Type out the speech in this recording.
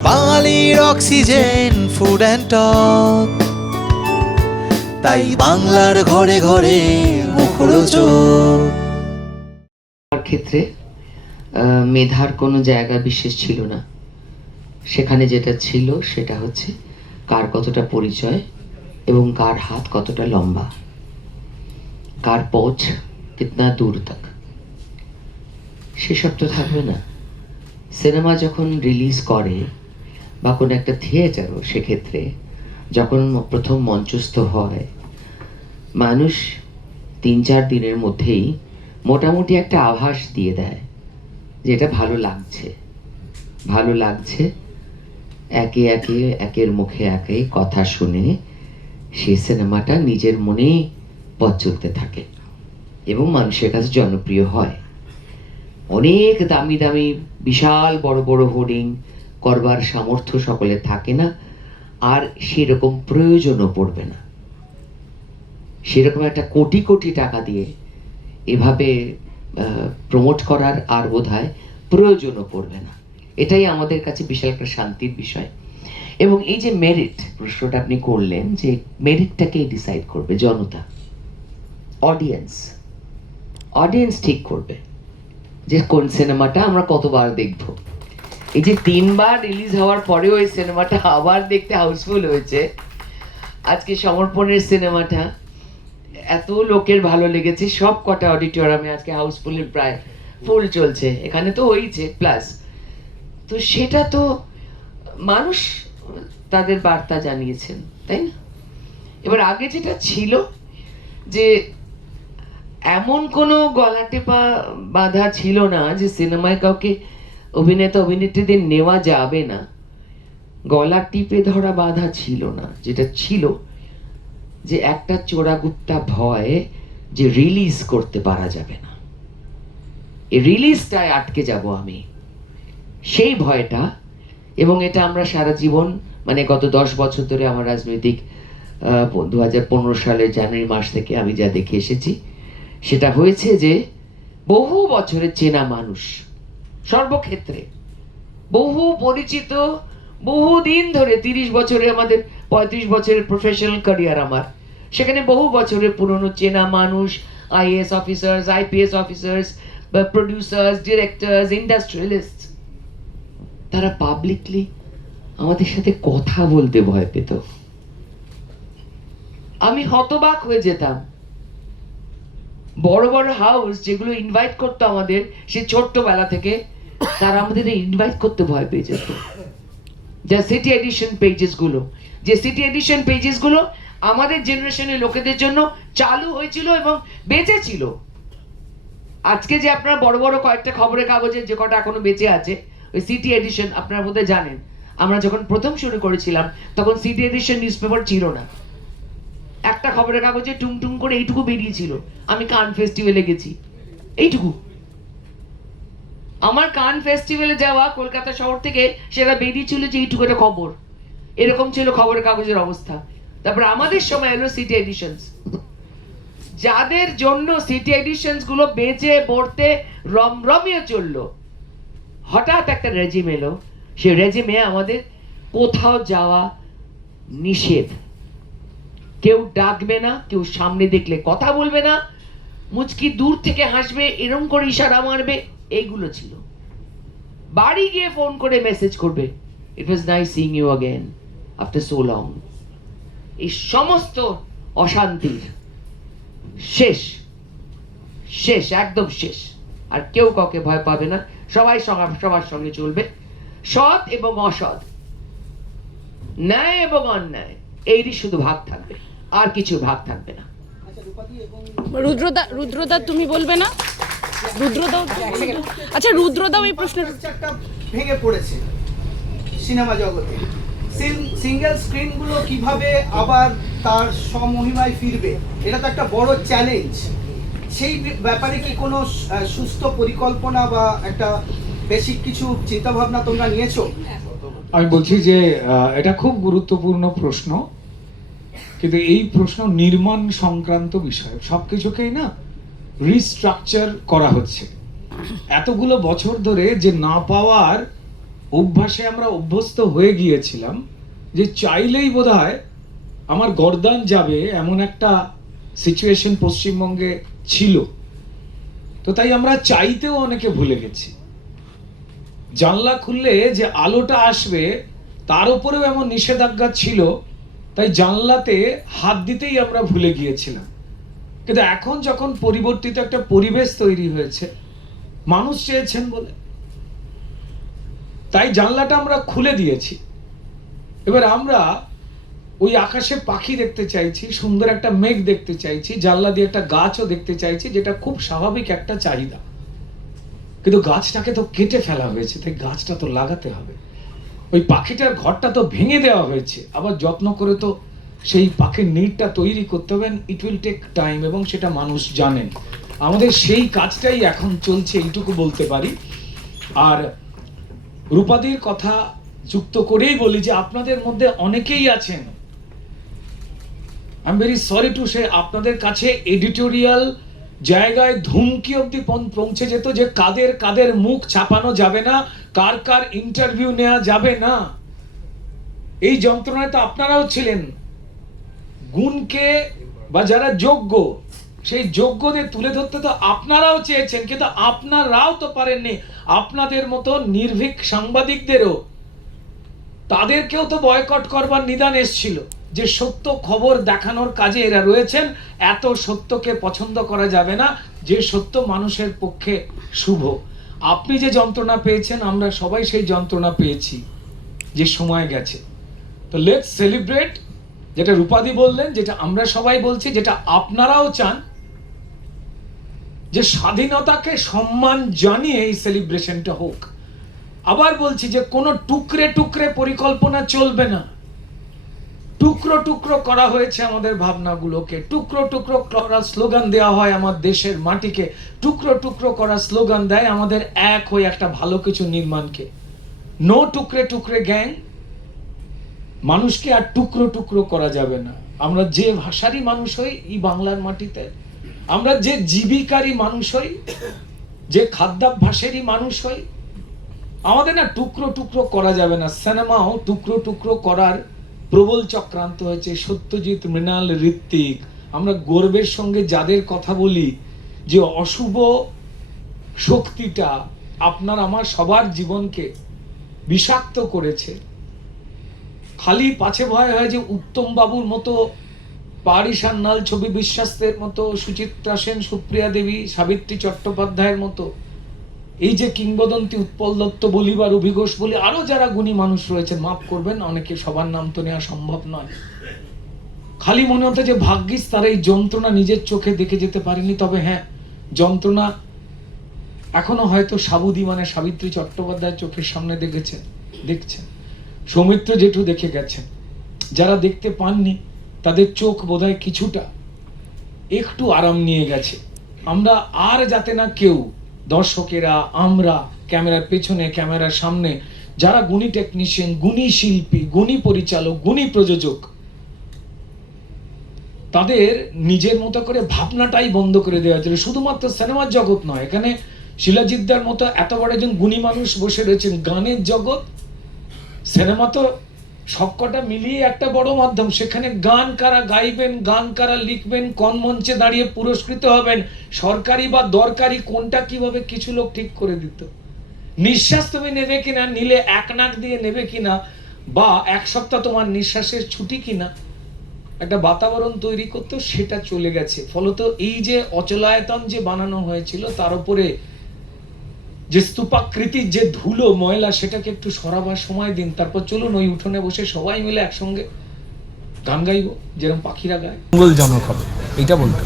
বাঙালির oxygen food and talk, তাই বাংলার ঘরে ঘরে মুখরোচক। ক্ষেত্রে মেধার কোনো জায়গা বিশেষ ছিল না, সেখানে যেটা ছিল সেটা হচ্ছে কার কতটা পরিচয় এবং কার হাত কতটা লম্বা, কার পৌঁছ কিতনা দূর তক, সেসব তো থাকবে না। সিনেমা যখন রিলিজ করে বা কোনো একটা থিয়েটারও, সেক্ষেত্রে যখন প্রথম মঞ্চস্থ হয়, মানুষ 3-4 দিনের মধ্যেই মোটামুটি একটা আভাস দিয়ে দেয় যে এটা ভালো লাগছে। একে একে একের মুখে একে কথা শুনে সেই সিনেমাটা নিজের মনেই পথ চলতে থাকে এবং মানুষের কাছে জনপ্রিয় হয়। অনেক দামি দামি বিশাল বড় বড় হোর্ডিং করবার সামর্থ্য সকলের থাকে না, আর সেরকম প্রয়োজনও পড়বে না। সেরকম একটা কোটি কোটি টাকা দিয়ে এভাবে প্রমোট করার আর বোধহয় প্রয়োজনও পড়বে না। এটাই আমাদের কাছে বিশাল একটা শান্তির বিষয়। এবং এই যে মেরিট প্রশ্নটা আপনি করলেন, যে মেরিটটাকে ডিসাইড করবে জনতা, অডিয়েন্স ঠিক করবে যে কোন সিনেমাটা আমরা কতবার দেখব। এই যে 3 বার রিলিজ হওয়ার পরেও এই সিনেমাটা আবার দেখতে হাউসফুল হয়েছে। আজকে সমর্পণের সিনেমাটা এত লোকের ভালো লেগেছে, সব কটা অডিটোরিয়ামে আজকে হাউসফুলের প্রায় ফুল চলছে, এখানে তো হয়েছে প্লাস। তো সেটা তো মানুষ তাদের বার্তা জানিয়েছেন, তাই না? এবার আগে যেটা ছিল যে এমন কোনো গলা টেপা বাঁধা ছিল না যে সিনেমায় কাউকে অভিনেতা অভিনেত্রীদের নেওয়া যাবে না, গলা টিপে ধরা বাঁধা ছিল না। যেটা ছিল যে একটা চোরাগুপ্তা ভয় যে রিলিজ করতে পারা যাবে না, এই রিলিজটায় আটকে যাব আমি, সেই ভয়টা। এবং এটা আমরা সারা জীবন, মানে গত 10 বছর ধরে আমার রাজনৈতিক 2015 সালের জানুয়ারি মাস থেকে আমি যা দেখে এসেছি, সেটা হয়েছে যে বহু বছরের চেনা মানুষ সর্বক্ষেত্রে, বহু পরিচিত, বহু দিন ধরে 30 বছরে, আমাদের 35 বছরের প্রফেশনাল ক্যারিয়ার আমার, সেখানে বহু বছরের পুরনো চেনা মানুষ, IAS officers, IPS officers, producers, directors, industrialist, তারা পাবলিকলি আমাদের সাথে কথা বলতে ভয় পেত। আমি হতবাক হয়ে যেতাম। বড় বড় হাউস যেগুলো ইনভাইট করতো আমাদের সেই ছোট্টবেলা থেকে, তারা আমাদের ইনভাইট করতে ভয় পেয়ে যেত। যা সিটি এডিশন পেজেস গুলো আমাদের জেনারেশনের লোকেদের জন্য চালু হয়েছিল এবং বেঁচে ছিল। আজকে যে আপনারা বড় বড় কয়েকটা খবরের কাগজের যে কটা এখনো বেঁচে আছে, ওই সিটি এডিশন, আপনারা বোধহয় জানেন, আমরা যখন প্রথম শুরু করেছিলাম তখন সিটি এডিশন নিউজ পেপার ছিল না। একটা খবরের কাগজে টুং করে এইটুকু বেরিয়েছিল, আমি কান ফেস্টিভ্যালে গেছি, এইটুকু। আমার কান ফেস্টিভ্যালে যাওয়া কলকাতা শহর থেকে সেটা বেরিয়েছিল যে এইটুকু একটা খবর। এরকম ছিল খবরের কাগজের অবস্থা। তারপর আমাদের সময় এলো সিটি এডিশনস, যাদের জন্য সিটি এডিশনস গুলো বেঁচে পড়তে রমরমিয়ে চললো। হঠাৎ একটা রেজিম এলো, সেই রেজিমে আমাদের কোথাও যাওয়া নিষেধ, কেউ ডাকবে না, কেউ সামনে দেখলে কথা বলবে না, মুচকি দূর থেকে হাসবে, এরম করে ইশারা মারবে, এইগুলো ছিল। বাড়ি গিয়ে ফোন করে মেসেজ করবে, it was nice seeing you again after so long. এই সমস্ত অশান্তির শেষ একদম শেষ। আর কেউ কাউকে ভয় পাবে না, সবাই সবার সঙ্গে চলবে, সৎ এবং অসৎ, ন্যায় এবং অন্যায়, এরই শুধু ভাগ থাকবে, আর কিছু ভাগ থাকবে না। রুদ্রদা তুমি বলবে না? আচ্ছা রুদ্রদাও এই প্রশ্নের ভেঙে পড়েছে সিনেমা জগতে। সিঙ্গেল স্ক্রিনগুলো কিভাবে আবার তার সমহিমায় ফিরবে, এটা তো একটা বড় চ্যালেঞ্জ। সেই ব্যাপারে কি কোনো সুস্থ পরিকল্পনা বা একটা বেসিক কিছু চিন্তাভাবনা তোমরা নিয়েছো? আমি বলছি যে এটা খুব গুরুত্বপূর্ণ প্রশ্ন, কিন্তু এই প্রশ্ন নির্মাণ সংক্রান্ত বিষয়। সবকিছুকেই না রিস্ট্রাকচার করা হচ্ছে। এতগুলো বছর ধরে যে না পাওয়ার অভ্যাসে আমরা অভ্যস্ত হয়ে গিয়েছিলাম যে চাইলেই বোধহয় আমার গর্দান যাবে এমন একটা সিচুয়েশন পশ্চিমবঙ্গে ছিল। তো তাই আমরা চাইতেও অনেকে ভুলে গেছি। জানলা খুললে যে আলোটা আসবে তার উপরেও এমন নিষেধাজ্ঞা ছিল, তাই জানলাতে হাত দিতেই আমরা ভুলে গিয়েছিলাম। কিন্তু এখন যখন পরিবর্তিত একটা পরিবেশ তৈরি হয়েছে, মানুষ চেয়েছেন বলে, তাই জানলাটা আমরা খুলে দিয়েছি। এবার আমরা ওই আকাশে পাখি দেখতে চাইছি, সুন্দর একটা মেঘ দেখতে চাইছি, জানলা দিয়ে একটা গাছও দেখতে চাইছি, যেটা খুব স্বাভাবিক একটা চাহিদা। কিন্তু গাছটাকে তো কেটে ফেলা হয়েছে, তাই গাছটা তো লাগাতে হবে। ওই পাখিটার ঘরটা তো ভেঙে দেওয়া হয়েছে, আবার যত্ন করে তো সেই পাখির নিড়টা তৈরি করতে হবে। ইট উইল টেক টাইম, এবং সেটা মানুষ জানেন। আমাদের সেই কাজটাই এখন চলছে, এইটুকু বলতে পারি। আর রূপাদির কথা যুক্ত করেই বলি যে আপনাদের মধ্যে অনেকেই আছেন, I am very sorry to say, আপনাদের কাছে এডিটোরিয়াল জায়গায় ধুমকি অবধি পৌঁছে যেত যে কাদের কাদের মুখ ছাপানো যাবে না, কার কার ইন্টারভিউ নেওয়া যাবে না। এই যন্ত্রণায় তো আপনারাও ছিলেন। গুণকে বা যারা যোগ্য, সেই যোগ্যদের তুলে ধরতে তো আপনারাও চেয়েছেন, কিন্তু আপনারাও তো পারেননি। আপনাদের মতো নির্ভীক সাংবাদিকদেরও, তাদেরকেও তো বয়কট করবার নিদান এসেছিল যে সত্য খবর দেখানোর কাজে এরা রয়েছেন। এত সত্যকে পছন্দ করা যাবে না যে সত্য মানুষের পক্ষে শুভ। আপনি যে যন্ত্রণা পেয়েছেন, আমরা সবাই সেই যন্ত্রণা পেয়েছি, যে সময় গেছে। তো লেটস সেলিব্রেট, যেটা রূপাদি বললেন, যেটা আমরা সবাই বলছি, যেটা আপনারাও চান, যে স্বাধীনতাকে সম্মান জানিয়ে এই সেলিব্রেশনটা হোক। আবার বলছি যে কোনো টুকরে টুকরে পরিকল্পনা চলবে না। টুকরো টুকরো করা হয়েছে আমাদের ভাবনাগুলোকে, টুকরো টুকরো করা স্লোগান দেওয়া হয় আমার দেশের মাটিকে, টুকরো টুকরো করা স্লোগান দেয় আমাদের এক হয়ে একটা ভালো কিছু নির্মাণকে। No টুকরে টুকরে gang. মানুষকে আর টুকরো টুকরো করা যাবে না। আমরা যে ভাষারই মানুষ হই এই বাংলার মাটিতে, আমরা যে জীবিকারই মানুষ হই, যে খাদ্যাভ্যাসেরই মানুষ হই, আমাদের না টুকরো টুকরো করা যাবে না। সিনেমাও টুকরো টুকরো করার প্রবল চক্রান্ত হয়েছে। সত্যজিৎ, মৃণাল, ঋত্বিক, আমরা গর্বের সঙ্গে যাদের কথা বলি, যে অশুভ শক্তিটা আপনার আমার সবার জীবনকে বিষাক্ত করেছে। খালি পাছে ভয় হয় যে উত্তম বাবুর মতো, পাহাড়ি সান্যাল, ছবি বিশ্বাসের মতো, সুচিত্রা সেন, সুপ্রিয়া দেবী, সাবিত্রী চট্টোপাধ্যায়ের মতো, এই যে কিংবদন্তি উৎপল দত্ত বলি বা রবি ঘোষ বলি, আরো যারা গুণী মানুষ রয়েছেন, মাফ করবেন অনেকে সবার নাম তো নেওয়া সম্ভব নয়, খালি মনে হতো যে ভাগ্যিস তারা এই যন্ত্রণা নিজের চোখে দেখে যেতে পারেনি। তবে হ্যাঁ, যন্ত্রণা এখনো হয়তো সাবুদি মানে সাবিত্রী চট্টোপাধ্যায় চোখের সামনে দেখছেন। সৌমিত্র জেঠু দেখে গেছেন। যারা দেখতে পাননি তাদের চোখ বোধহয় কিছুটা একটু আরাম নিয়ে গেছে। আমরা আর যাতে না কেউ, দর্শকেরা, আমরা, ক্যামেরার পেছনে, ক্যামেরার সামনে যারা গুণী টেকনিশিয়ান, গুণী শিল্পী, গুণী পরিচালক, গুণী প্রযোজক, তাদের নিজের মতো করে ভাবনাটাই বন্ধ করে দেওয়া হয়েছিল। শুধুমাত্র সিনেমার জগৎ নয়, এখানে শিলাজিৎদার মতো এত বড় একজন গুণী মানুষ বসে রয়েছেন। গানের জগৎ, সিনেমা তো সবকটা মিলিয়ে একটা বড় মাধ্যম। সেখানে গান কারা গাইবেন, গান কারা লিখবেন, কোন মঞ্চে দাঁড়িয়ে পুরস্কৃত হবেন, সরকারি বা দরকারি কোনটা কিভাবে কিছু লোক ঠিক করে দিত। নিঃশ্বাস তুমি নেবে কিনা, নিলে এক নাক দিয়ে নেবে কিনা, বা এক সপ্তাহ তোমার নিঃশ্বাসের ছুটি কিনা, একটা বাতাবরণ তৈরি করতো, সেটা চলে গেছে। ফলত এই যে অচলায়তন যে বানানো হয়েছিল, তার উপরে যে স্তূপাকৃতির যে ধুলো ময়লা, সেটাকে একটু সরাবার সময় দিন। তারপর চলুন ওই উঠোনে বসে সবাই মিলে একসঙ্গে গান গাইবো, যেরকম পাখিরা গায়। মঙ্গলজনক হবে, এটা বলতে